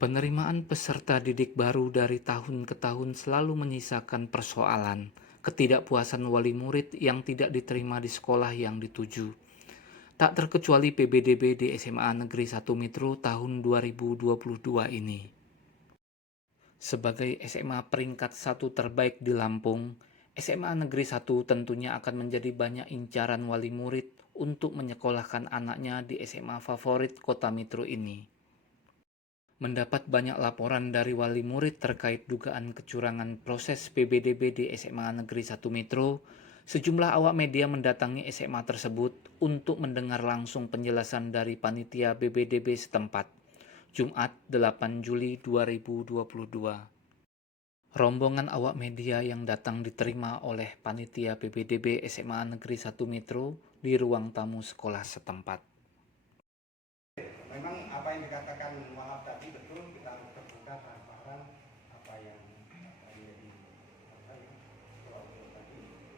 Penerimaan peserta didik baru dari tahun ke tahun selalu menyisakan persoalan, ketidakpuasan wali murid yang tidak diterima di sekolah yang dituju. Tak terkecuali PBDB di SMA Negeri 1 Mitro tahun 2022 ini. Sebagai SMA peringkat 1 terbaik di Lampung, SMA Negeri 1 tentunya akan menjadi banyak incaran wali murid untuk menyekolahkan anaknya di SMA favorit Kota Mitro ini. Mendapat banyak laporan dari wali murid terkait dugaan kecurangan proses PBDB di SMA Negeri 1 Mitro, sejumlah awak media mendatangi SMA tersebut untuk mendengar langsung penjelasan dari panitia BBDB setempat. Jumat 8 Juli 2022. Rombongan awak media yang datang diterima oleh panitia PBDB SMA Negeri 1 Mitro di ruang tamu sekolah setempat. Memang apa yang dikatakan Wahab tadi betul, kita terbuka transparan apa yang menjadi tadi.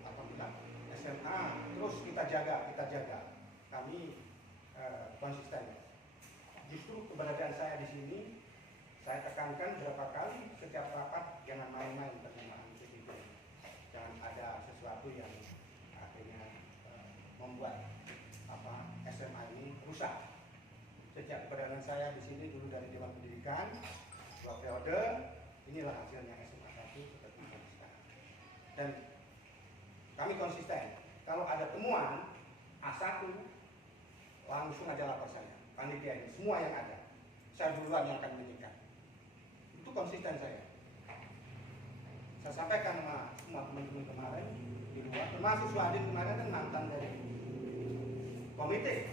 Apabila SMA terus kita jaga, kami konsisten. Justru keberadaan saya di sini, saya tekankan berapa kali setiap rapat, jangan main-main penerimaan PBB. Jangan ada sesuatu yang akhirnya membuat SMA ini rusak. Sejak keberadaan saya di sini dulu dari Dewan Pendidikan 2 periode, inilah hasilnya SMA 1 seperti ini sekarang. Dan kami konsisten. Kalau ada temuan A1, langsung aja lapor saya. Panitia ini semua yang ada, saya duluan yang akan menyikat. Itu konsisten saya. Saya sampaikan sama semua teman-teman kemarin di luar, termasuk Suadin kemarin kan mantan dari komite,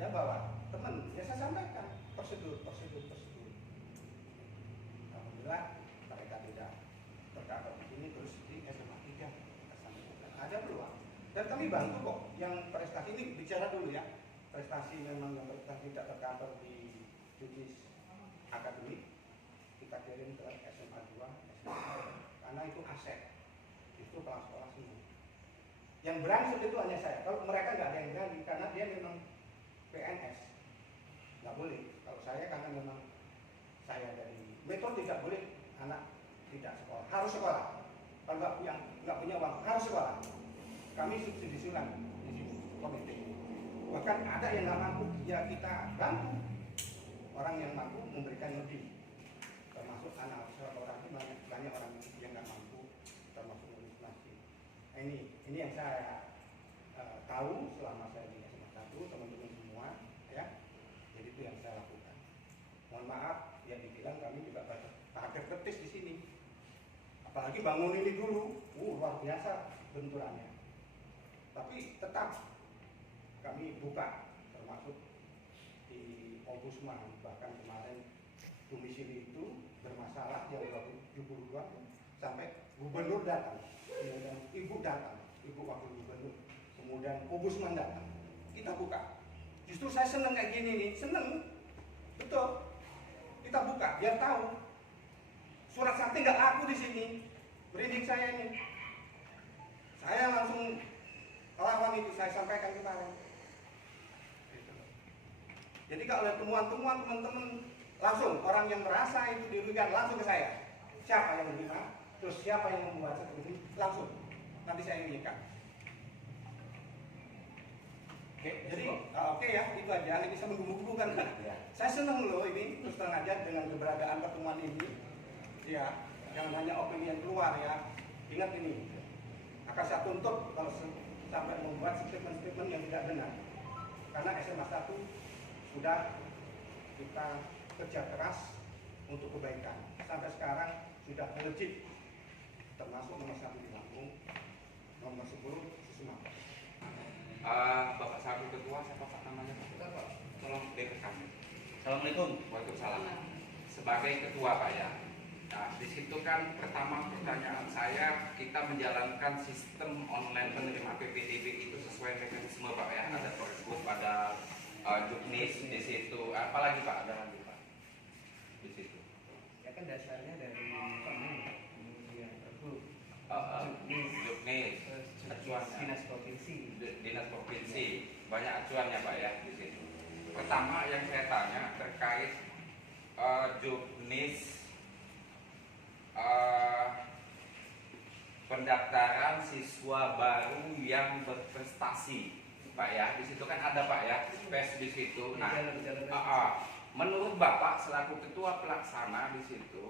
ya bahwa teman, ya saya sampaikan prosedur. Alhamdulillah mereka tidak tercover di sini, terus di SMA 3 kita sampaikan ada peluang. Dan kami bantu kok yang prestasi ini, bicara dulu ya. Prestasi memang yang prestasi tidak tercover di judis akademik, kita kirim ke SMA 2, SMA 3, karena itu aset. Itu kepala sekolah semua. Yang berani seperti itu hanya saya. Kalau mereka nggak ada yang berani, karena dia memang PNS. Nggak boleh. Kalau saya karena memang saya dari Metro tidak boleh anak tidak sekolah, harus sekolah. Kalau nggak punya uang harus sekolah. Kami subsidi silang di situ komite. Bahkan ada yang nggak mampu, ya kita bantu. Orang yang mampu memberikan lebih. Termasuk anak orang itu banyak orang yang nggak mampu, termasuk administrasi. Nah, ini yang saya tahu selama saya di SMA 1, teman-teman semua, ya. Jadi itu yang saya lakukan. Mohon maaf, yang dibilang kami juga kaget ketis di sini. Apalagi bangun ini dulu, luar biasa benturannya. Tapi tetap kami buka, termasuk di Ombudsman, bahkan kemarin domisili itu bermasalah yang 72 sampai gubernur datang, kemudian ibu datang, ibu wakil gubernur, kemudian Ombudsman datang. Kita buka. Justru saya seneng kayak gini nih, seneng, betul. Kita buka, biar tahu. Surat sakti nggak laku di sini, berindik saya ini. Saya langsung lawan itu, saya sampaikan kemarin. Jadi kalau ada temuan-temuan teman-teman, langsung orang yang merasa itu dirugikan langsung ke saya. Siapa yang menerima, terus siapa yang membuat seperti ini, langsung. Nanti saya menyikat. Oke, jadi oke ya, itu aja. Ini bisa menggumul kan? Ya. Saya senang loh ini, terus terang aja dengan keberadaan pertemuan ini. Ya, jangan hanya opini yang keluar ya. Ingat ini, akan saya tuntut kalau sampai membuat statement-statement yang tidak benar. Karena SMA 1 sudah kita kerja keras untuk kebaikan. Sampai sekarang sudah melejit, termasuk nomor 1 di Lampung, nomor 10 Sumatera. Bapak Sabu Ketua, siapa Pak namanya? Pak? Tolong direkam. Assalamualaikum. Waalaikumsalam. Sebagai ketua Pak ya. Nah, di situ kan pertama pertanyaan saya, kita menjalankan sistem online penerima PPDB itu sesuai mekanisme Pak ya. Ada Pergub, ada Juknis di situ. Apalagi Pak? Ada lagi Pak di situ. Ya kan dasarnya dari yang Pergub, Juknis, acuannya. Dinas provinsi, banyak acuannya Pak ya di situ. Pertama yang saya tanya terkait juknis pendaftaran siswa baru yang berprestasi, Pak ya. Di situ kan ada Pak ya, space di situ. Nah, menurut Bapak selaku ketua pelaksana di situ,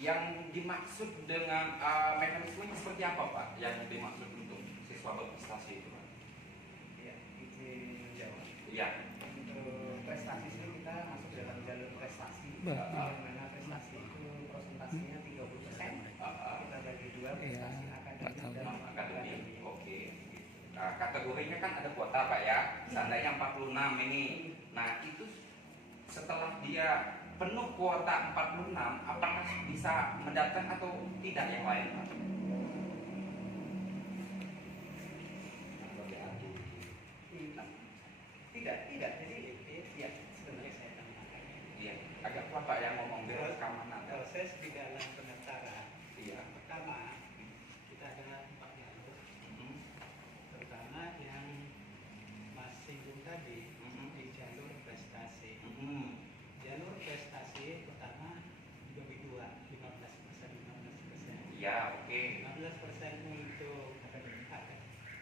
yang dimaksud dengan mekanismenya seperti apa Pak? Yang dimaksud untuk siswa berprestasi itu Pak? Ya, izin menjawab. Iya. Untuk prestasi sih kita masuk dalam jalur prestasi. Bah. Di mana prestasi itu prosentasenya 30%. Kita bagi dua, prestasi akademik dan Non akademik. akademik. Oke. Nah, kategorinya kan ada kuota Pak ya. Seandainya 46 ini. Nah, itu setelah dia penuh kuota 46, apakah bisa mendaftar atau tidak yang lain Pak? Tidak. Jadi ya sebenarnya saya tambahkan. Iya. Agak kuat Pak yang ngomong biar rekaman ada. Proses di dalam pendaftaran. Iya. Pertama, kita ada 4 jalur. Mhm. Pertama yang Mas singgung tadi di jalur prestasi. Mhm. Jalur prestasi pertama dibagi dua, 15%, 15%. Iya, oke. 15% untuk akademik.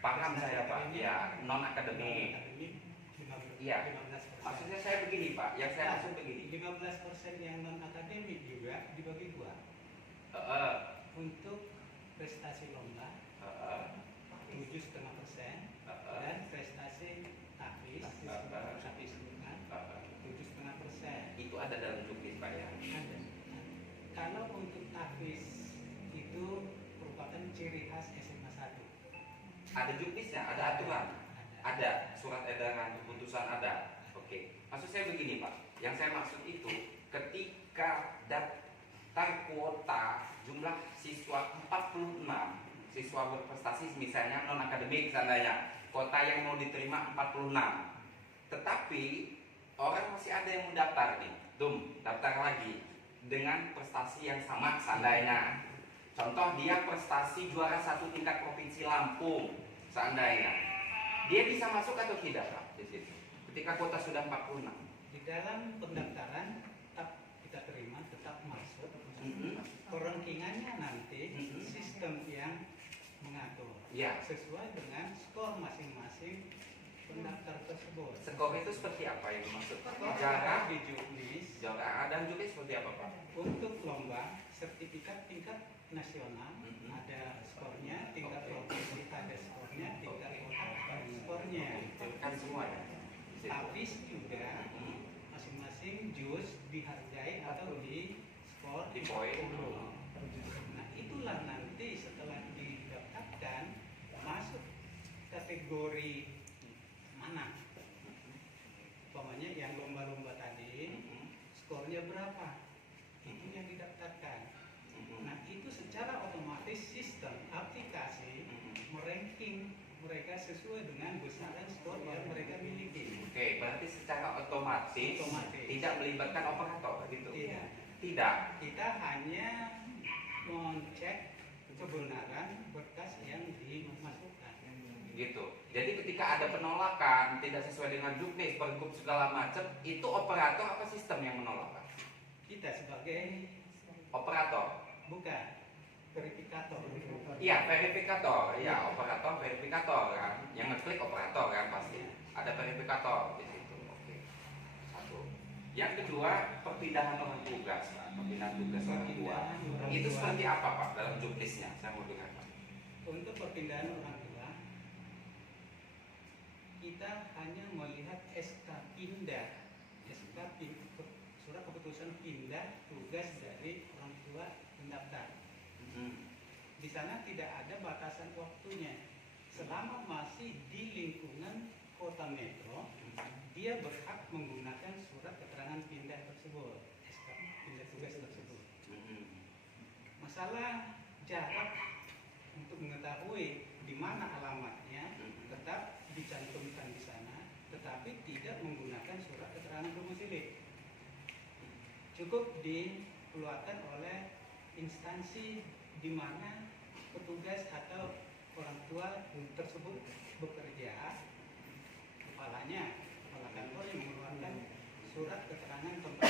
Paham saya Pak. Ya, non akademik. Akademik 15%. Iya. Maksudnya saya begini Pak, yang saya maksud begini. 15% yang non akademik juga dibagi dua. Heeh. Untuk prestasi lomba Heeh. 7,5% Heeh. dan prestasi TAFIS lingkungan Heeh. 7,5%. Itu ada dalam juknis Pak ya. Ada. Kalau untuk TAFIS itu merupakan ciri khas SMA 1. Ada juknisnya, ada aturan. Ada surat edaran keputusan ada. Oke. Maksud saya begini Pak. Yang saya maksud itu ketika daftar kuota jumlah siswa 46 siswa berprestasi misalnya non akademik seandainya kuota yang mau diterima 46. Tetapi orang masih ada yang mendaftar nih. Daftar lagi dengan prestasi yang sama seandainya. Contoh dia prestasi juara 1 tingkat provinsi Lampung seandainya. Dia bisa masuk atau tidak Pak di situ? Ketika kuota sudah 46. Di dalam pendaftaran tetap kita terima, tetap masuk. Perengkingannya nanti sistem yang mengatur Ya. sesuai dengan skor masing-masing pendaftar tersebut. Skor itu seperti apa yang dimaksud? Skor Jarak, di juknis dan juga seperti apa Pak? untuk lomba sertifikat tingkat nasional Mhm. ada skornya, tingkat Oke. provinsi ada skornya, tingkat kota ada skornya. Itu kan semua ya. Di situ. Tapis juga Mhm. masing-masing jus dihargai atau di skor Di poin. 40. Nah itulah nanti setelah didaftarkan masuk kategori mana. Umpamanya yang lomba-lomba tadi Mhm. skornya berapa, itu yang didaftarkan. Mhm. Nah itu secara otomatis sistem aplikasi Mhm. meranking mereka sesuai dengan besaran skor yang mereka miliki. Oke, berarti secara otomatis, Otomatis. tidak melibatkan operator gitu. Tidak. Tidak. Kita hanya mengecek kebenaran berkas yang dimasukkan. Gitu. Jadi ketika ada penolakan tidak sesuai dengan juknis, pergub segala macam, itu operator apa sistem yang menolak? Pak? Kita sebagai Operator. bukan verifikator. Iya, verifikator. Iya, operator verifikator kan. Yang ngeklik operator kan pasti. Ada verifikator di situ. Oke. Satu. Yang kedua, perpindahan orang tugas. Pak. Perpindahan tugas orang tua. Itu seperti apa Pak dalam juknisnya? Saya mau dengar Pak. Untuk perpindahan orang tua, kita hanya melihat SK pindah, surat keputusan pindah tugas dari orang tua pendaftar. Di sana tidak ada batasan waktunya. Selama masih di lingkungan kota metro, dia berhak menggunakan surat keterangan pindah tersebut, SK pindah tugas tersebut. Masalah jarak untuk mengetahui di mana alamatnya tetap dicantumkan di sana, tetapi tidak menggunakan surat keterangan domisili. Cukup dikeluarkan oleh instansi di mana petugas atau orang tua tersebut bekerja, kepala kantor yang mengeluarkan surat keterangan tempat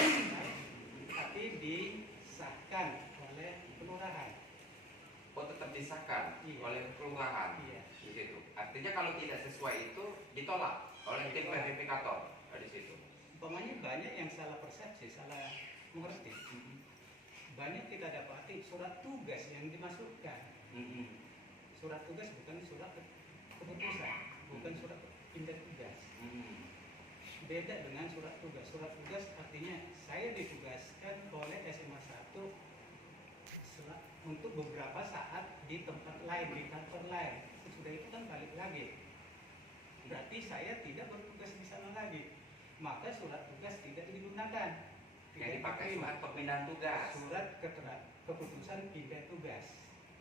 disahkan Iya. oleh kelurahan Iya. di situ. Artinya kalau tidak sesuai itu ditolak oleh tim verifikator di situ. Umpamanya banyak yang salah persepsi, salah mengerti. Banyak kita dapati surat tugas yang dimasukkan. Surat tugas bukan surat keputusan, bukan surat pindah tugas. Beda dengan surat tugas. Surat tugas artinya saya ditugaskan oleh SMA 1 untuk beberapa saat di tempat lain, di kantor lain. Sesudah itu kan balik lagi. Berarti saya tidak bertugas di sana lagi. Maka surat tugas tidak digunakan. Yang dipakai diterima. surat pemindahan tugas. Surat keputusan pindah tugas.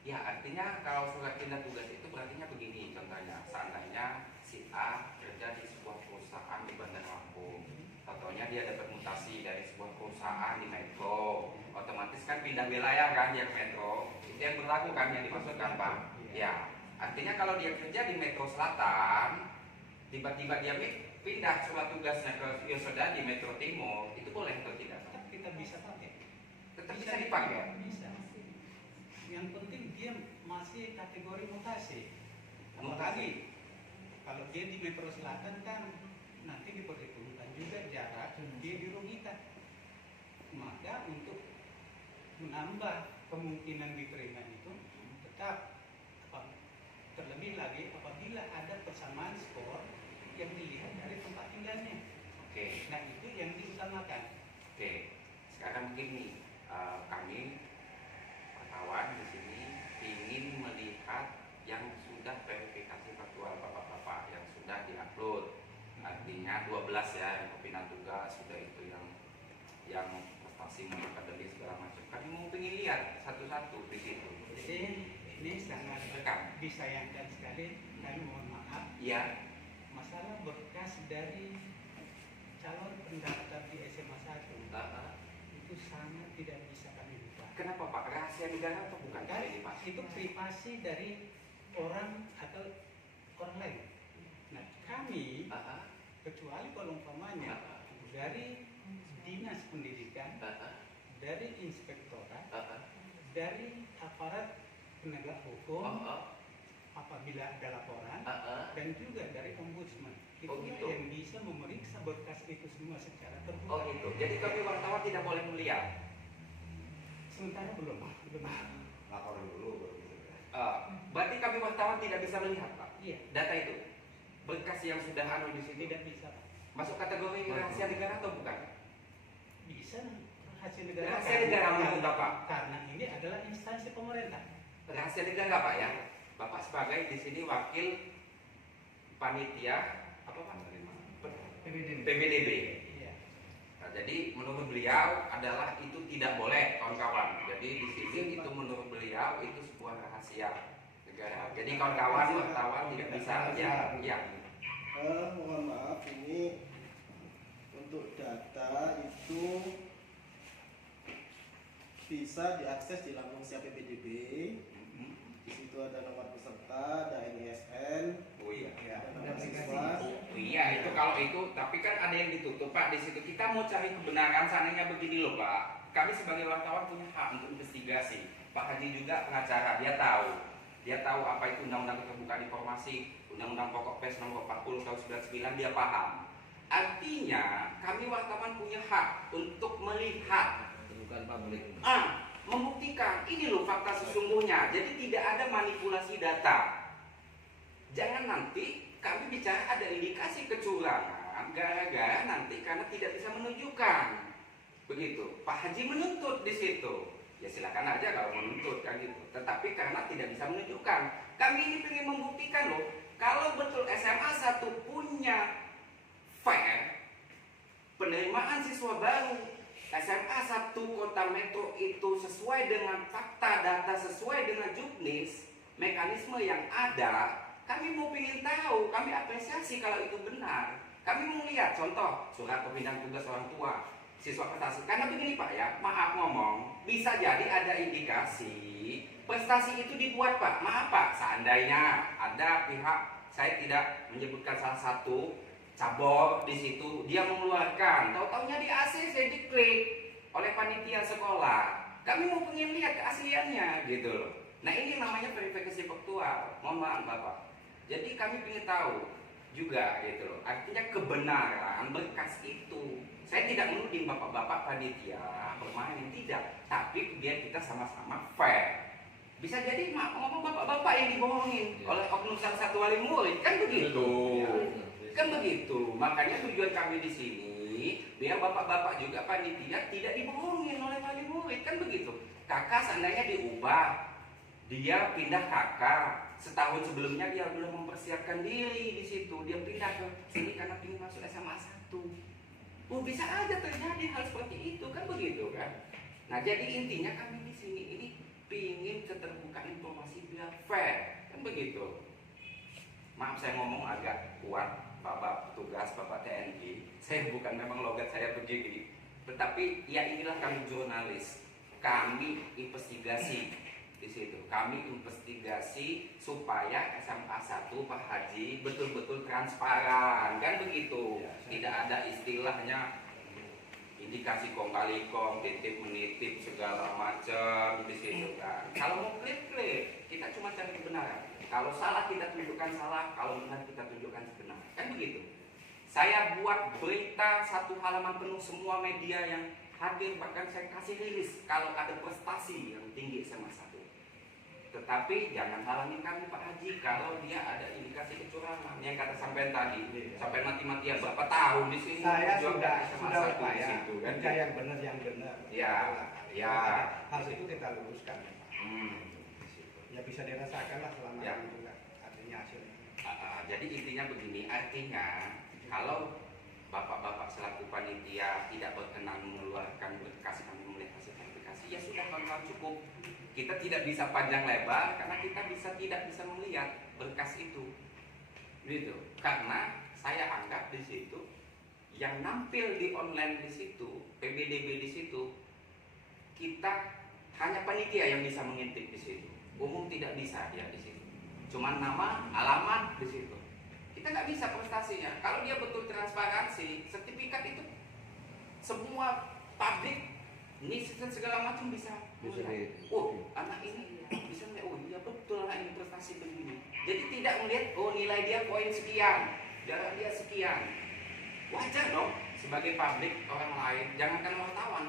Ya, artinya kalau surat pindah tugas itu berarti begini contohnya. Seandainya si A kerja di sebuah perusahaan di Bandar Lampung. Contohnya dia dapat mutasi dari sebuah perusahaan di Metro. Otomatis kan pindah wilayah kan dia ke Metro. Itu yang berlaku kan yang dimaksudkan Pak. Ya, artinya kalau dia kerja di Metro Selatan, tiba-tiba dia pindah surat tugasnya ke Yosoda di Metro Timur, itu boleh atau tidak? Tetap kita bisa pakai. Tetap bisa dipakai. Bisa. Yang penting dia masih kategori mutasi. Mutasi. Apalagi kalau dia di Metro Selatan kan nanti diperhitungkan juga jarak dia dirugikan. Maka untuk menambah kemungkinan diterima itu tetap terlebih lagi apabila ada persamaan skor yang dilihat dari tempat tinggalnya. Oke. Nah itu yang diutamakan. Oke, sekarang begini, kami wartawan di sini ingin melihat yang sudah verifikasi faktual bapak-bapak yang sudah diupload. Artinya 12 ya, yang pembinaan tugas sudah itu yang prestasi akademik segala macam. Kami mau ingin lihat satu-satu di situ. Jadi ini sangat disayangkan sekali. Kami mohon maaf. Iya. Masalah berkas dari calon pendaftar di SMA 1 itu sangat tidak bisa kami buka. Kenapa Pak? Rahasia negara atau bukan? Kan Ini, Pak? itu privasi dari orang atau orang lain. Nah kami kecuali kalau umpamanya dari dinas pendidikan, dari inspektorat, dari aparat penegak hukum, apabila ada laporan, dan juga dari ombudsman. Itu gitu. yang bisa memeriksa berkas itu semua secara terbuka. Oh gitu. Jadi kami wartawan tidak boleh melihat. Sementara belum. Laporin dulu baru bisa. Berarti kami wartawan tidak bisa melihat Pak. Iya, Data itu. Berkas yang sudah anu di sini tidak bisa. masuk kategori rahasia negara atau bukan? Bisa rahasia negara. Rahasia negara menurut Bapak? Karena ini adalah instansi pemerintah. Rahasia negara Pak ya. Bapak sebagai di sini wakil panitia apa Pak? PBDB. Iya. Nah, jadi menurut beliau adalah itu tidak boleh kawan-kawan. Jadi di sini itu menurut beliau itu sebuah rahasia negara. Jadi kawan-kawan wartawan tidak bisa ya. Mohon maaf, ini untuk data itu bisa diakses di laman siap PPDB. Di situ ada nomor peserta, ada NISN, Oh iya. ada nama siswa. Oh iya itu kalau itu, tapi kan ada yang ditutup Pak di situ. Kita mau cari kebenaran, seandainya begini loh Pak. Kami sebagai wartawan punya hak untuk investigasi. Pak Haji juga pengacara, dia tahu apa itu Undang-Undang Keterbukaan Informasi, Undang-Undang Pokok Pers Nomor 40 Tahun 99, dia paham. Artinya kami wartawan punya hak untuk melihat, bukan publik. membuktikan ini loh fakta sesungguhnya. Jadi tidak ada manipulasi data. Jangan nanti kami bicara ada indikasi kecurangan gara-gara nanti karena tidak bisa menunjukkan. Begitu. Pak Haji menuntut di situ. Ya silakan aja kalau menuntut kan gitu. Tetapi karena tidak bisa menunjukkan. Kami ini ingin membuktikan loh, kalau betul SMA 1 punya fair penerimaan siswa baru SMA 1 Kota Metro itu sesuai dengan fakta data, sesuai dengan juknis, mekanisme yang ada, kami mau ingin tahu, kami apresiasi kalau itu benar. Kami mau lihat contoh surat pemindahan tugas orang tua, siswa prestasi. Karena begini Pak ya, maaf ngomong, bisa jadi ada indikasi prestasi itu dibuat Pak. Maaf Pak, seandainya ada pihak, saya tidak menyebutkan salah satu cabur di situ, dia mengeluarkan, tahu-taunya di ACC diklik oleh panitia sekolah. Kami mau pengen lihat keasliannya gitu loh. Nah ini namanya verifikasi faktual. Mohon maaf Bapak. Jadi kami ingin tahu juga gitu loh. Artinya kebenaran berkas itu. Saya tidak menuding bapak-bapak panitia bermain, tidak. Tapi biar kita sama-sama fair. Bisa jadi ngomong bapak-bapak yang dibohongin oleh oknum salah satu wali murid, kan begitu. Kan begitu. Makanya tujuan kami di sini biar bapak-bapak juga panitia tidak dibohongin oleh wali murid, kan begitu. Kakak seandainya diubah, dia pindah kakak. Setahun sebelumnya dia sudah mempersiapkan diri di situ. Dia pindah ke sini karena ingin masuk SMA 1. Oh, bisa aja terjadi hal seperti itu, kan begitu kan? Nah, jadi intinya kami di sini ini pingin keterbukaan informasi biar fair, kan begitu. Maaf saya ngomong agak kuat, Bapak petugas, Bapak TNI. Saya bukan memang logat saya begini, tetapi ya inilah kami jurnalis. Kami investigasi di situ. Kami investigasi supaya SMA 1 Pak Haji betul-betul transparan, kan begitu. Tidak ada istilahnya indikasi kong kali kong, titip menitip segala macam di situ kan. Kalau mau klik, kita cuma cari kebenaran. Kalau salah kita tunjukkan salah, kalau benar kita tunjukkan benar. Kan begitu. Saya buat berita 1 halaman penuh, semua media yang hadir, bahkan saya kasih rilis kalau ada prestasi yang tinggi SMA 1. Tetapi jangan halangin kami Pak Haji kalau dia ada indikasi kecurangan. Yang kata sampai tadi, sampai mati-matian berapa tahun di sini. Saya juga sudah di upaya situ kan. kerja yang benar Ya, ya. Hal itu kita luruskan. Di situ. Ya bisa dirasakan lah selama Ya. ini juga artinya hasilnya. Jadi intinya begini, artinya kalau bapak-bapak selaku panitia tidak berkenan mengeluarkan berkas, kami melihat hasil verifikasi, ya sudah kawan-kawan cukup. Kita tidak bisa panjang lebar karena kita tidak bisa melihat berkas itu, gitu. Karena saya anggap di situ yang nampil di online di situ, PBDB di situ, kita hanya panitia yang bisa mengintip di situ. Umum tidak bisa dia di situ. Cuman nama, alamat di situ. Kita nggak bisa prestasinya. Kalau dia betul transparansi, sertifikat itu semua publik, NIS dan segala macam bisa melihat. Oh, anak ini bisa melihat. Oh, iya betul anak ini prestasi begini. Jadi tidak melihat, oh nilai dia poin sekian, darah dia sekian. Wajar dong sebagai publik orang lain, jangankan wartawan.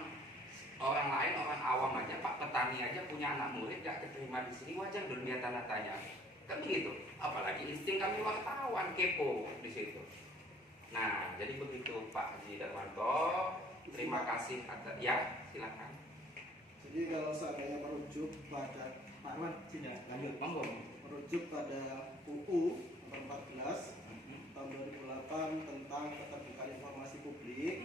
Orang lain, orang awam aja, Pak petani aja punya anak murid gak keterima di sini, wajar dong dia tanda tanya. Kan begitu. Apalagi insting kami wartawan kepo di situ. Nah, jadi begitu Pak Haji Darmanto. Terima kasih atas ya, silakan. Jadi kalau seandainya merujuk pada Pak Wan, Tidak, lanjut monggo. merujuk pada UU nomor 14 tahun 2008 tentang keterbukaan informasi publik,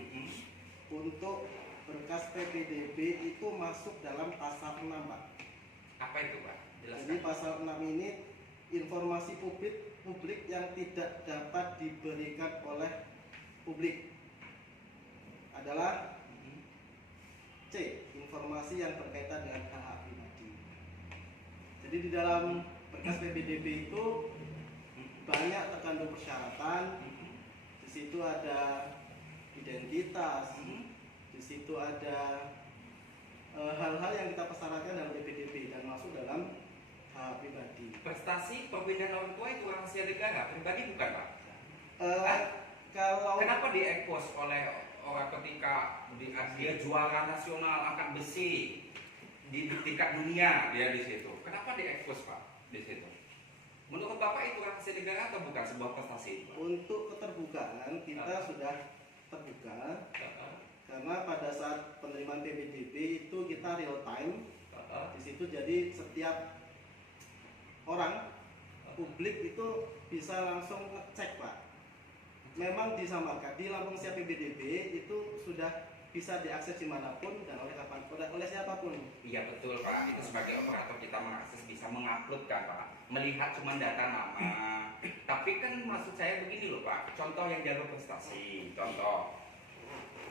untuk berkas PPDB itu masuk dalam pasal 6, Pak. Apa itu Pak? Jadi Jelaskan. pasal 6 ini informasi publik yang tidak dapat diberikan oleh publik adalah C. Informasi yang berkaitan dengan hak pribadi. Jadi di dalam berkas PPDB itu banyak terkandung persyaratan. Di situ ada identitas, di situ ada hal-hal yang kita persyaratkan dalam PPDB dan masuk dalam hak pribadi. Prestasi perpindahan orang tua itu rahasia negara, pribadi bukan Pak? Kalau Kenapa diekspos oleh orang ketika dia juara nasional angkat besi di tingkat dunia dia di situ? Kenapa diekspos Pak di situ? Menurut Bapak itu rahasia negara atau bukan sebuah prestasi? untuk keterbukaan kita sudah terbuka karena pada saat penerimaan PPDB itu kita real time di situ, jadi setiap orang publik itu bisa langsung ngecek, Pak. Memang disamakan di Lampung Siap PPDB itu sudah bisa diakses dimanapun dan oleh kapanpun dan oleh siapapun. Iya betul Pak, itu sebagai operator kita mengakses bisa mengupload kan Pak, melihat cuma data nama. Tapi kan maksud saya begini loh Pak, contoh yang jago prestasi, contoh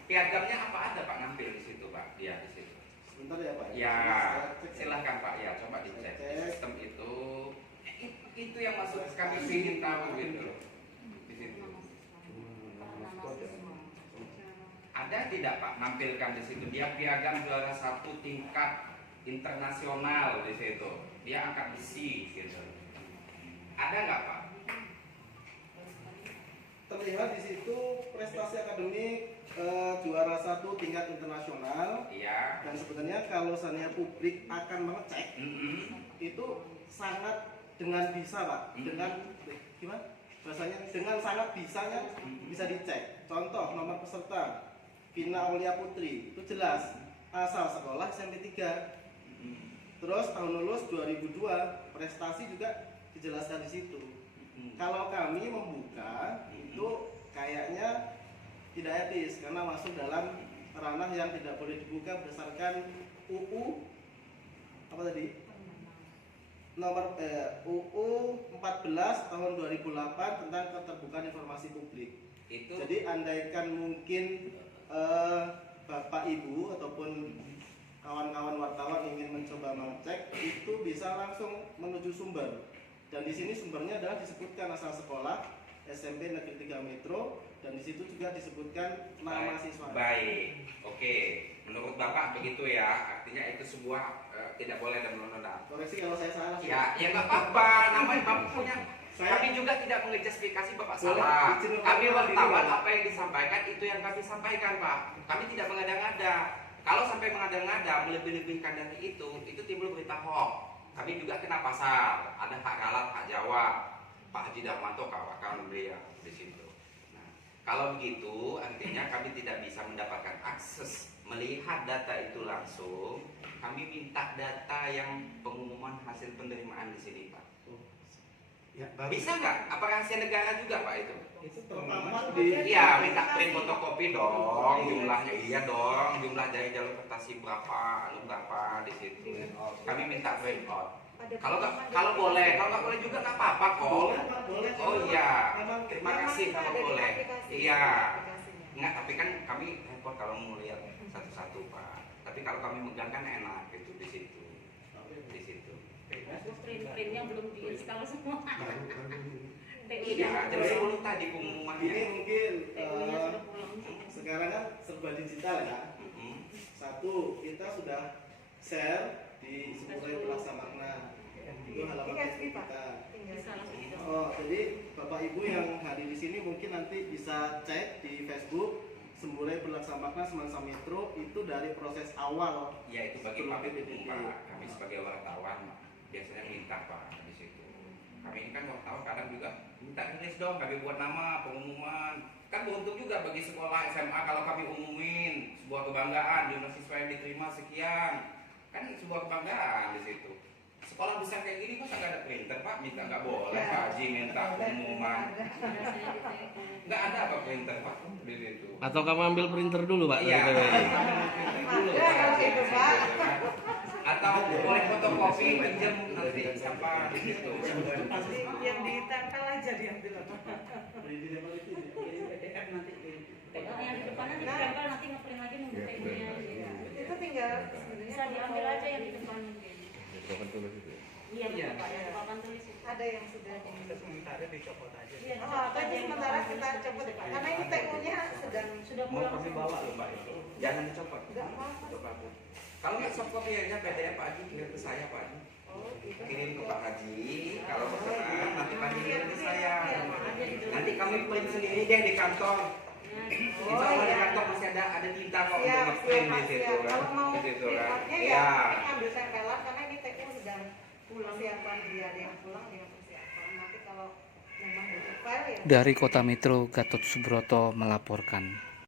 piagamnya apa ada Pak nampil di situ Pak, dia di situ. Sebentar ya, Pak. Ya, Saya cek. silahkan Pak ya, coba dicek Cek. di sistem itu. Itu yang maksud kami ingin tahu gitu loh di situ. Ada tidak Pak nampilkan di situ dia piagam juara 1 tingkat internasional di situ. Dia angkat besi gitu. Ada nggak Pak? Terlihat di situ prestasi akademik juara 1 tingkat internasional. Iya. Dan sebenarnya kalau seandainya publik akan mengecek, itu sangat dengan bisa Pak, dengan gimana? Bahasanya dengan sangat bisanya bisa dicek. Contoh nomor peserta Vina Aulia Putri itu jelas asal sekolah SMP 3. Terus tahun lulus 2002 prestasi juga dijelaskan di situ. Kalau kami membuka itu kayaknya tidak etis karena masuk dalam ranah yang tidak boleh dibuka berdasarkan UU apa tadi? Nomor UU 14 tahun 2008 tentang keterbukaan informasi publik. Itu Jadi andaikan mungkin Bapak Ibu ataupun kawan-kawan wartawan ingin mencoba mengecek, itu bisa langsung menuju sumber. Dan di sini sumbernya adalah disebutkan asal sekolah SMP Negeri 3 Metro, dan di situ juga disebutkan nama siswa. Baik, oke. Menurut Bapak begitu ya, artinya itu sebuah tidak boleh dan menunda. Koreksi kalau saya salah. Ya, ya nggak apa-apa. Namanya Bapak punya. Kami juga tidak mengejustifikasi Bapak salah. Kami wartawan apa yang disampaikan itu yang kami sampaikan Pak. Kami tidak mengada-ngada. Kalau sampai mengada-ngada melebih-lebihkan dari itu timbul berita hoax. Kami juga kena pasal. Ada hak ralat, hak jawab. Pak Haji Darmanto kawan beliau di situ. Nah, kalau begitu artinya kami tidak bisa mendapatkan akses melihat data itu langsung. Kami minta data yang pengumuman hasil penerimaan di sini Pak. Ya, Bisa nggak? Apa rahasia negara juga Pak itu? itu Pertama Iya, minta print fotokopi dong, jumlahnya iya dong, jumlah dari jalur prestasi berapa, berapa di situ. Kami minta print out. Kalau boleh, kalau nggak boleh juga nggak apa-apa kok. Boleh Pak, boleh. Oh iya, Memang terima kasih kalau boleh. Iya, nggak, tapi kan kami repot kalau mau lihat satu-satu Pak. Tapi kalau kami megang kan enak itu di situ, di situ. Print-printnya belum diinstal semua. Iya, jam 10 tadi pengumumannya. Ini mungkin TU-nya sudah pulang. sekarang kan serba digital ya. Satu, kita sudah share di Semurai Plaza Makna. Itu halaman Facebook kita. Bisa langsung di Oh, jadi Bapak Ibu yang hadir di sini mungkin nanti bisa cek di Facebook Semburai Berlaksamakna Semansa Metro, itu dari proses awal. Ya itu bagi sebelum Pak PPDB. Pak. Kami sebagai wartawan biasanya minta Pak di situ. Kami ini kan wartawan kadang juga minta tulis dong, kami buat nama pengumuman. Kan beruntung juga bagi sekolah SMA kalau kami umumin sebuah kebanggaan jumlah siswa yang diterima sekian. Kan sebuah kebanggaan di situ. Sekolah besar kayak gini masa nggak ada printer Pak? Minta nggak boleh Pak Haji minta pengumuman. Nggak ada apa printer Pak di situ. Atau kamu ambil printer dulu Pak? Iya. dari TWI? Dulu, Pak. Atau boleh fotokopi pinjam nanti siapa di situ. Yang ditempel aja diambil apa? PDF nanti. Yang di depannya ditempel nanti ngeprint lagi nunggu TU-nya. Itu tinggal sebenarnya Bisa diambil aja yang di depan mungkin. Iya betul Pak, yang papan tulis itu. ada yang sudah Kita sementara dicopot aja. Iya, Oh, tapi sementara kita coba karena ini TU-nya sedang sudah Mau pulang. kami bawa loh Pak itu. Jangan dicopot. enggak apa-apa. Untuk apa? Kalau nggak soft copy aja PDF Pak Haji kirim ke saya Pak Haji. Oh, gitu. Kirim ke Pak Haji. Kalau berkenan nanti Pak Haji kirim ke saya. Nanti kami print sendiri deh di kantor. Insya Allah di kantor masih ada tinta kok untuk Siap, nge-print siap, di situ siap. kan. Kalau mau Di situ kan. printnya Iya. ya ini ambil tempelan karena ini TU sedang persiapan dia ada yang pulang dia persiapan. Nanti kalau memang butuh file ya Dari Kota Metro, Gatot Subroto melaporkan.